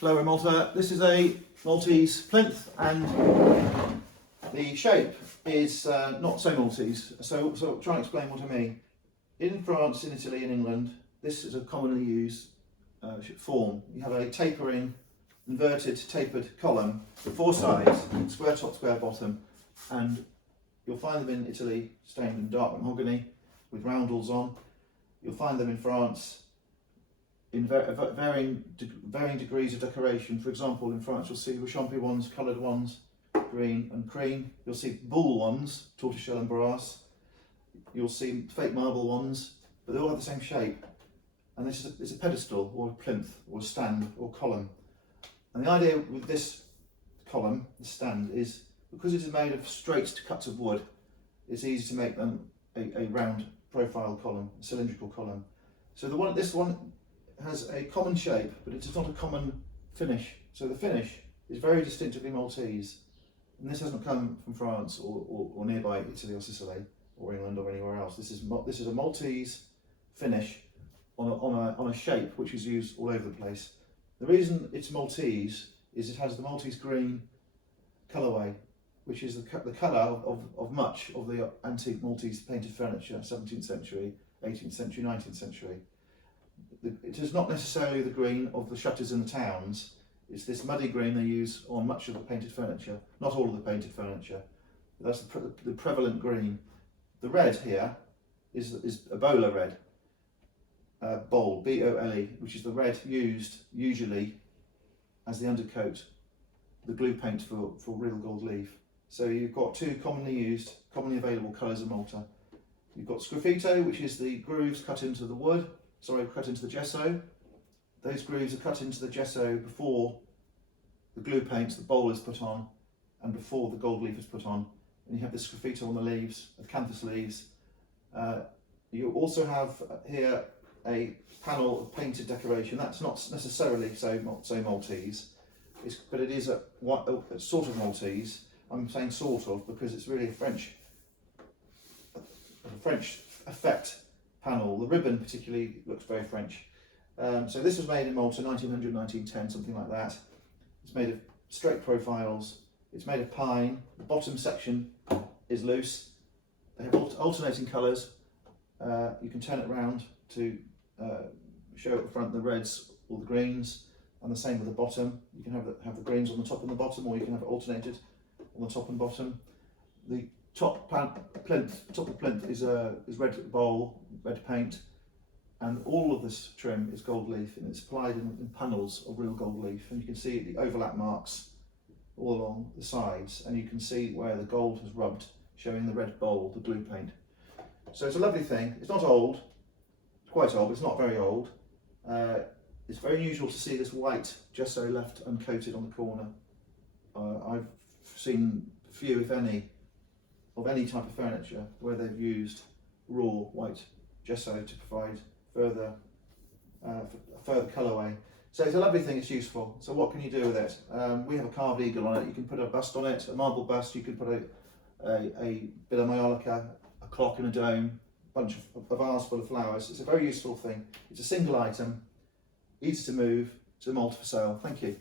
Hello, we're Malta. This is a Maltese plinth, and the shape is not so Maltese. So try and explain what I mean. In France, in Italy, in England, this is a commonly used form. You have a tapering, inverted, tapered column with four sides, square top, square bottom, and you'll find them in Italy stained in dark mahogany with roundels on. You'll find them in France in varying degrees of decoration. For example, in France you'll see Champy ones, coloured ones, green and cream. You'll see bull ones, tortoiseshell and brass. You'll see fake marble ones, but they all have the same shape. And this is a pedestal or a plinth or a stand or column. And the idea with this column, the stand, is because it is made of straight cuts of wood, it's easy to make them a round profile column, a cylindrical column. So this one has a common shape, but it is not a common finish. So the finish is very distinctively Maltese, and this hasn't come from France or nearby Italy or Sicily or England or anywhere else. This is a Maltese finish on a shape which is used all over the place. The reason it's Maltese is it has the Maltese green colourway, which is the colour of much of the antique Maltese painted furniture, 17th century, 18th century, 19th century. It is not necessarily the green of the shutters in the towns. It's this muddy green they use on much of the painted furniture, not all of the painted furniture. That's the prevalent green. The red here is a bowler red, bole, B-O-L-E, which is the red used usually as the undercoat, the glue paint for real gold leaf. So you've got two commonly used, commonly available colours of Malta. You've got sgraffito, which is the grooves cut into the wood, cut into the gesso. Those grooves are cut into the gesso before the glue paint, the bowl, is put on, and before the gold leaf is put on. And you have this sgraffito on the leaves, the acanthus leaves. You also have here a panel of painted decoration. That's not necessarily so Maltese, but it is a sort of Maltese. I'm saying sort of because it's really a French effect panel. The ribbon particularly looks very French. So this was made in Malta 1900, 1910, something like that. It's made of straight profiles. It's made of pine. The bottom section is loose. They have alternating colours. You can turn it around to show at the front the reds or the greens, and the same with the bottom. You can have the greens on the top and the bottom, or you can have it alternated on the top and bottom. The top plinth is red bowl, red paint, and all of this trim is gold leaf, and it's applied in panels of real gold leaf. And you can see the overlap marks all along the sides, and you can see where the gold has rubbed, showing the red bowl, the glue paint. So it's a lovely thing. It's not old, it's quite old, but it's not very old. It's very unusual to see this white gesso left uncoated on the corner. I've seen few, if any, of any type of furniture where they've used raw white gesso to provide further colourway. So it's a lovely thing, it's useful. So what can you do with it? We have a carved eagle on it. You can put a bust on it, a marble bust. You can put a bit of Mallorca, a clock in a dome, a bunch of vase full of flowers. It's a very useful thing. It's a single item, easy to move. It's a Malta for sale. Thank you.